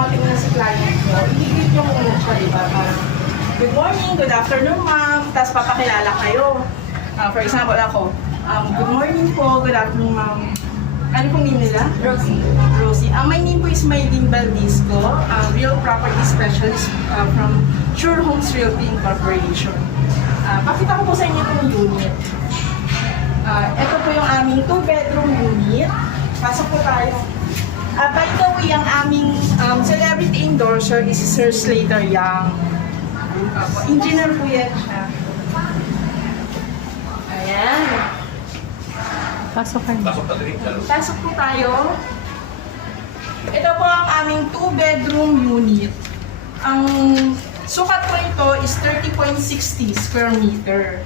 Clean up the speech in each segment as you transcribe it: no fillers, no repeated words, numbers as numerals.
dumating na si client mo, i-greet nyo muna siya, di ba? Parang, good morning, good afternoon, ma'am. Tapos papakilala kayo. For example, ako, good morning po, good afternoon, ma'am. Ano pong name nila? Rosie. Rosie. My name po is Maylene Valdisco, Real Property Specialist from Sure Homes Realty Incorporation. Pakita ko po sa inyo itong unit. Ito po yung aming 2-bedroom unit. Pasok po tayo. By the way, ang aming celebrity endorser is Sir Slater Young. Engineer po yan siya. Ayan. Pasok ka na. Pasok po tayo. Ito po ang aming 2-bedroom unit. Ang sukat po ito is 30.60 square meter.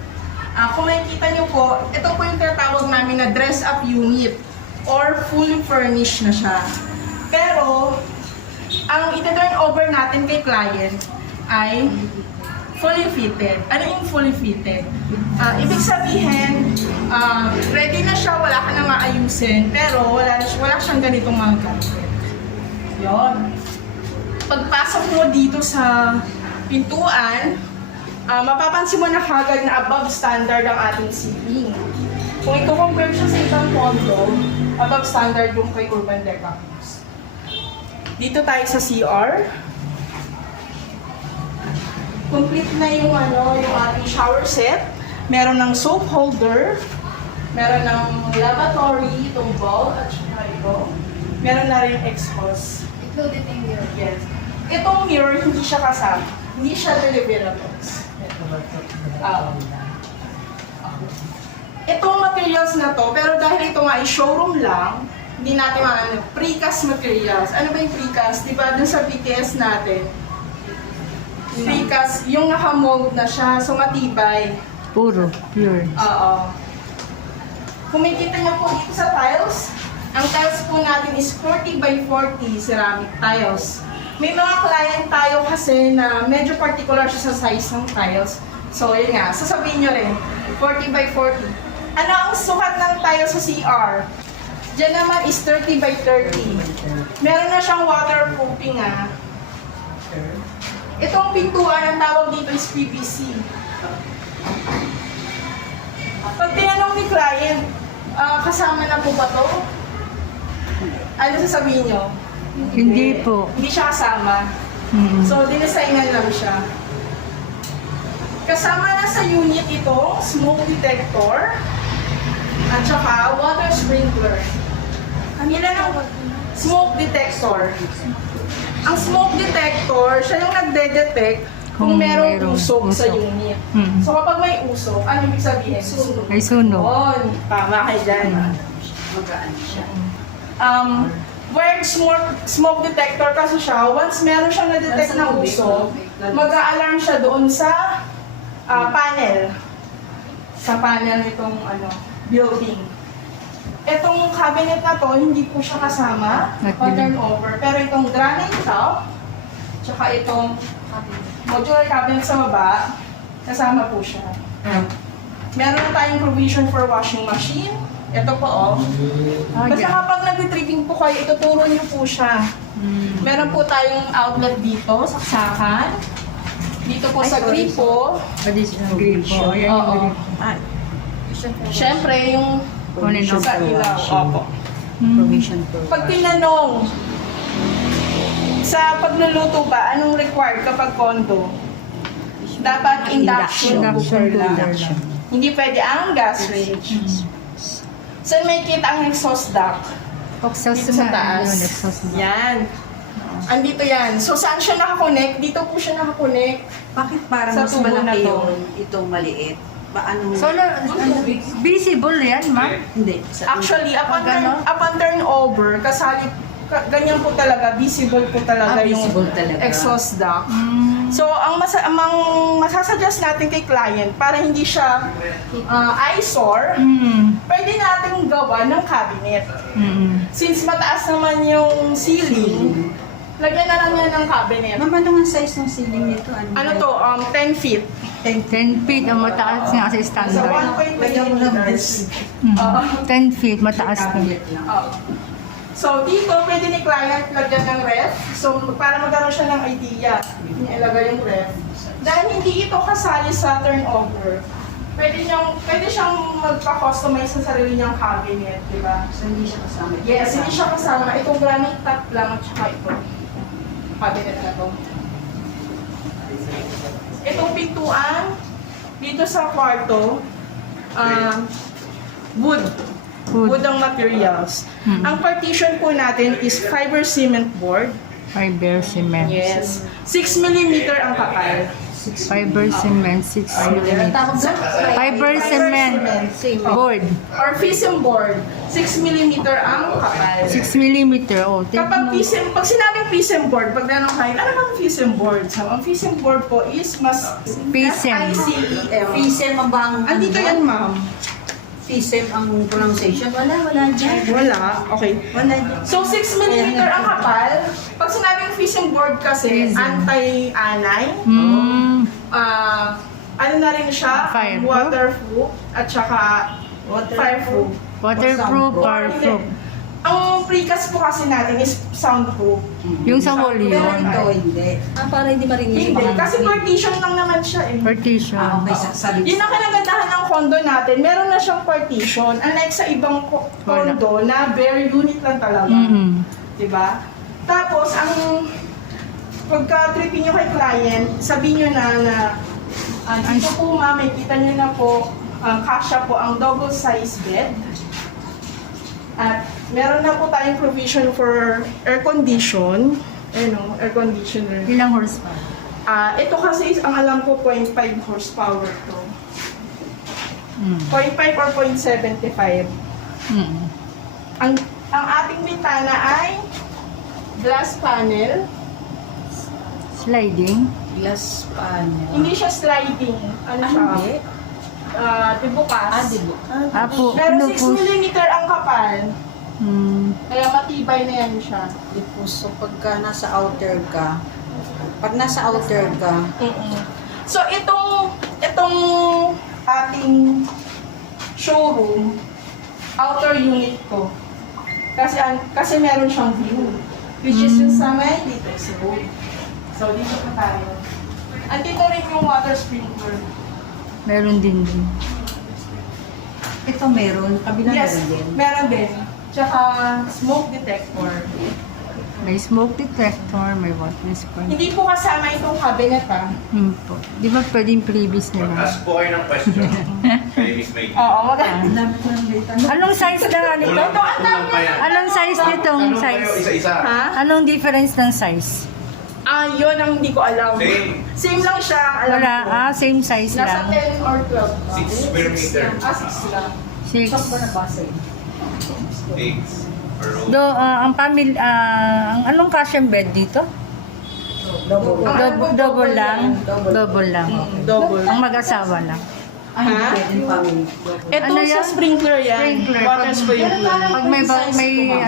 Kung makikita nyo po, ito po yung tinatawag namin na dress-up unit or fully furnished na siya. Pero, ang iti-turn over natin kay client ay fully fitted. Ano yung fully fitted? Ibig sabihin, ready na siya, wala ka na maayusin, pero wala siyang ganitong mga gadget. Yun. Pagpasok mo dito sa pintuan, mapapansin mo na kagad na above standard ang ating ceiling. Kung i-compare siya sa ibang condo, above standard yung kay Urban Decapos. Dito tayo sa CR. Complete na yung ating shower set. Meron ng soap holder, meron ng lavatory, itong bowl, at saka ito. Meron na rin exhaust. Included in your Yes. Itong mirror, hindi siya kasama. Hindi siya deliverable. Itong materials na to, pero dahil ito nga ay showroom lang, hindi natin precast materials. Ano ba yung precast? Diba dun sa BTS natin? Precast, yung naka-mold na siya, so matibay. puro, pure. Oo. Kung makikita niyo po dito sa tiles, ang tiles po natin is 40 by 40 ceramic tiles. May mga client tayo kasi na medyo particular siya sa size ng tiles. So, yun nga. Sasabihin nyo rin, 40 by 40. Ano ang sukat ng tiles sa CR? Diyan naman is 30 by 30. Meron na siyang waterproofing Itong pintuan, ang tawag dito is PVC. Pag tinanong ni client, kasama na po ba to? Ano sasabihin nyo? Hindi po. Hindi siya kasama. So, dinesignan lang siya. Kasama na sa unit itong smoke detector at saka water sprinkler. Ilan ang smoke detector? Ang smoke detector, siya yung nagde-detect kung merong usok sa unit. So, kapag may usok, ano ibig sabihin? Ay sunog. Yun, tama kayo dyan. Magaan siya. Wired smoke detector kasi siya, once meron siyang na-detect na usok, mag-a-alarm siya doon sa panel. Sa panel nitong building. Itong cabinet na to, hindi po siya kasama o turnover. Pero itong granite top, tsaka itong modular cabinet sa baba, kasama po siya. Meron na tayong provision for washing machine. Ito po, Basta kapag nag-tripping po kayo, ituturo niyo po siya. Meron po tayong outlet dito, saksakan. Dito po sa gripo. Additional gripo. Oo. Siyempre, yung sa ilaw. Opo. Provision for Pag tinanong, sa pagluluto ba, anong required kapag condo? Dapat induction cooker lang. Hindi pwede ang gas range. Saan may kita ang exhaust duct? Dito sa taas. Yan. Andito yan. So, saan siya nakakonect? Dito po siya nakakonect. Bakit parang Sa mas tubo na malaki to. yung itong maliit? Ba ano? Visible yan, ma'am? Hindi. Sa Actually, upon turnover, kasali, ganyan po talaga, visible po talaga yung visible talaga. exhaust duct. So, ang masasuggest natin kay client, para hindi siya eyesore, pwede natin gawa ng cabinet. Since mataas naman yung ceiling, lagyan na lang yan ng cabinet. Ma'am, ano ang size ng ceiling nito? Ano to? 10 feet. 10 feet ang mataas nga sa So, standard. 1.3 meters. 10 feet, mataas na. So, dito, pwede ni client lagyan ng ref. ref. So, para magkaroon siya ng idea, dito niya ilagay yung ref. Dahil hindi ito kasali sa turnover, pwede siyang magpa-customize sa sarili niyang cabinet, di ba? So, hindi siya kasama. Yes, hindi siya kasama. Itong granite top lang at saka ito. Cabinet na to. Itong pintuan, dito sa kwarto, wood. Wood ang materials. Ang partition po natin is fiber cement board. Fiber cement. Yes. 6 mm ang kapal. Fiber cement, 6 mm. Fiber cement board. Or FISM board, 6 mm ang kapal. 6 mm. Oh, Kapag FISM, pag sinabing FISM board, pag nanong kayo, ano bang FISM board? So, ang FISM board po is mas FISM. FICEM. FISM ang bang... Andito yan, ma'am. FISM ang pronunciation. Wala dyan. Wala. Okay. Wala dyan. So, 6 mm ang kapal. Pag sinabing FISM board kasi, FISM. anti-anay. Ano na rin siya? Fireproof? Waterproof. At saka fireproof. Waterproof or proof. Ang precast po kasi natin is soundproof. Yung sa wall Pero yun. ito, hindi. Para hindi marinig Hindi, kasi partition lang naman siya eh. Partition. Okay, sa Yun ang kinagandahan ng condo natin. Meron na siyang partition. Unlike sa ibang condo na bare unit lang talaga. Diba? Tapos, ang pagka-tripping nyo kay client, sabihin nyo na dito po ma'am, may kita nyo na po, kasya po ang double size bed. At meron na po tayong provision for air condition. Air conditioner. Ilang horsepower? Ito kasi ang alam ko 0.5 horsepower to. 0.5 or 0.75. Ang ating bintana ay glass panel. Sliding. glass panel. Hindi siya sliding. Ano siya? Hindi. Dibukas. Dibukas. Apo, Pero ano 6 po? mm ang kapal. Kaya matibay na yan siya. So, pagka nasa outer ka, So, itong ating showroom, outer unit ko. Kasi meron siyang view. Which is yung sa may dito is road. So, dito pa tayo. Andito rin yung water sprinkler. Meron din. ito meron, kabila Yes, meron din. meron din. Tsaka smoke detector. May smoke detector, may water sprinkler. Hindi po kasama itong cabinet Po. Di ba pwedeng previous nila? Ask po kayo ng question. Kay Miss May. Oo, maganda. Ang dami ko ng data. Anong size na nito? Kulang pa yan. Anong size nitong Tanong kayo size? isa-isa. Ha? Anong difference ng size? Yun ang hindi ko alam. Same. Same lang siya, alam Wala, ko. same size Nasa lang. 10 or 12 ba? 6 square meter. 6 lang. 6. Saan ba nabasa yun? 8 per row. Ang family, ang anong cushion bed dito? Double. Double lang. Double. Double lang. Double. Ang mag-asawa lang. Ay, hindi Ha? pwedeng family. Ito Ano sa yan? sprinkler yan. Sprinkler. Water sprinkler. Pag may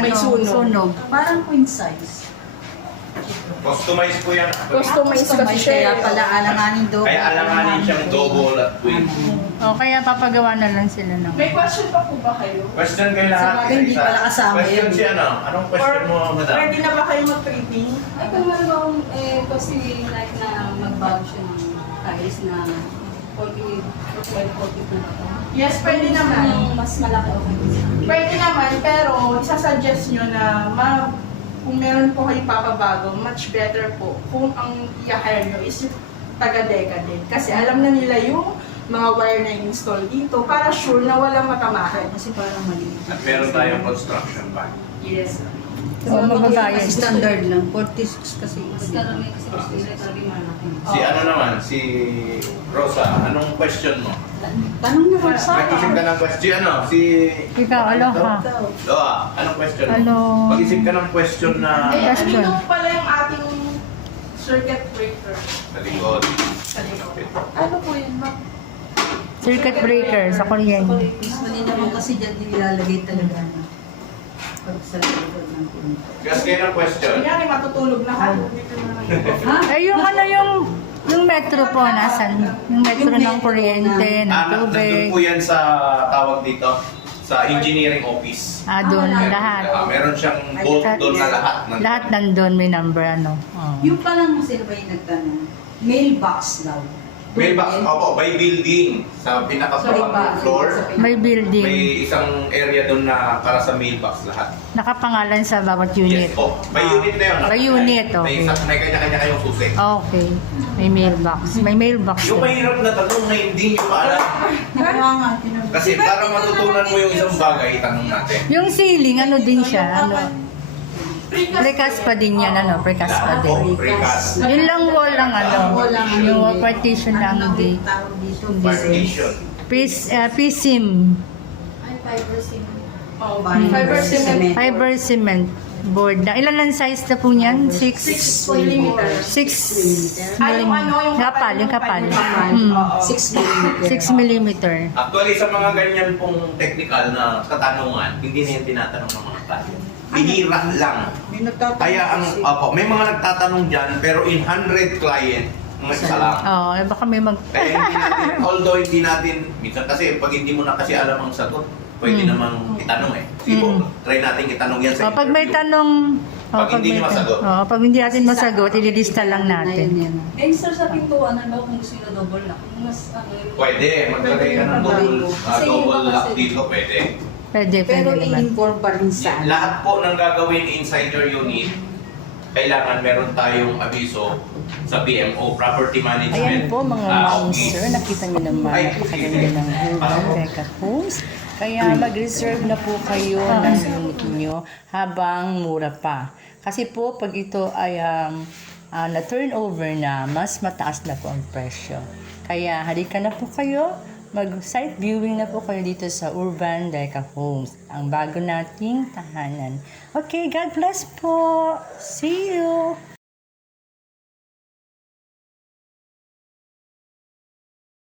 May sunog. sunog. Parang queen size. Customize po yan. Customize kasi siya. Kaya pala alanganin do. Kaya alanganin siyang double at twin. O kaya papagawa na lang sila ng... May question pa po ba kayo? Question kayo Sa lahat. bagay, hindi isa-isa. pala kasama Question yun. si ano? Anong question mo, madam? Ready na ba kayo mag-tripping? Ay, kung meron akong kasi like na magbago siya ng tiles na 40 na ako. Yes, pwede naman. Yung mas malaki ako. Pwede naman, pero isasuggest nyo na kung meron po kayo papabago, much better po kung ang i-hire nyo is yung taga-decade. Kasi alam na nila yung mga wire na install dito para sure na walang matamahan. Kasi parang maliit. At meron tayong construction bank. Yes. O, mababayad. Standard lang. 46 kasi. Mas karami kasi gusto nila talaga yung malaki. Si ano naman, si Rosa, anong question mo? Tanong naman sa Mag-isip ka ng question, si... Ikaw, aloha. Loa, anong question mo? Ano? Mag-isip ka ng question na Question. Ano pala yung ating circuit breaker? sa likod. Sa likod. Ano po yun, ma'am? Circuit breaker sa kuryente. Mali naman kasi dyan nilalagay talaga. Pag sa likod ng pinto. Kasi kayo ng question. Kunyari, matutulog na kayo. Dito na lang. Ha? Ay, yung metro po, nasan? Yung metro ng kuryente, ng Nandun tubig. po yan sa tawag dito. sa engineering office. Doon wala. lahat. Meron siyang bolt doon na lahat. Lahat nandun may number ano. Oh. Yung palang sino ba yung nagtanong? Mailbox daw. Mailbox, opo, by building. Sa Sorry pinakababang pa. floor, May building. may isang area doon na para sa mailbox lahat. Nakapangalan sa bawat unit. Yes, po. By unit na yun. By unit, okay. May kanya-kanya kayong susi. Okay. May mailbox. May mailbox. Yung din. mahirap na tanong na hindi nyo pa alam. Kaya nga, tinanong. Kasi para matutunan mo yung isang bagay, itanong natin. Yung ceiling, ano din siya? Ano? Precast pa din yan, ano? Precast pa din. Oh, precast. Yun lang wall lang, ano? Walang Yung partition lang di. tawag dito? Partition. PSIM. Ay, fiber sim. Oh, Fiber fiber cement. Fiber cement board. Ilan lang size na po niyan? 6 millimeters. 6 Yung ano, yung kapal, yung kapal. Oo. 6 millimeter. 6 millimeter. Actually, sa mga ganyan pong technical na katanungan, hindi na yung tinatanong ng mga client. Bihira lang. May nagtatanong Kaya kasi. may mga nagtatanong dyan, pero in 100 client, may isa lang. Oh, baka may mag... Kaya hindi natin, although hindi natin, minsan kasi pag hindi mo na kasi alam ang sagot, pwede namang itanong eh. Sige, try natin itanong yan sa Pag may interview. tanong... Pag hindi may nyo masagot. pag hindi natin masagot, ililista lang natin. Eh, sir, sa pintuan, ano, kung gusto nyo double lock, kung mas, ano, Pwede, maglagay ka ng double lock dito, pwede. Pwede Pero naman. i-inform pa rin sa Lahat po ng gagawin inside your unit, kailangan meron tayong abiso sa PMO, Property Management. Ayan po mga ma'am, Office. sir, nakita niyo naman Ay, napakaganda ng urban Teka Homes. Kaya mag-reserve na po kayo ng unit niyo habang mura pa. Kasi po pag ito ay na-turnover na, mas mataas na po ang presyo. Kaya halika na po kayo, mag-site viewing na po kayo dito sa Urban Teka Homes, ang bago nating tahanan. Okay, God bless po. See you!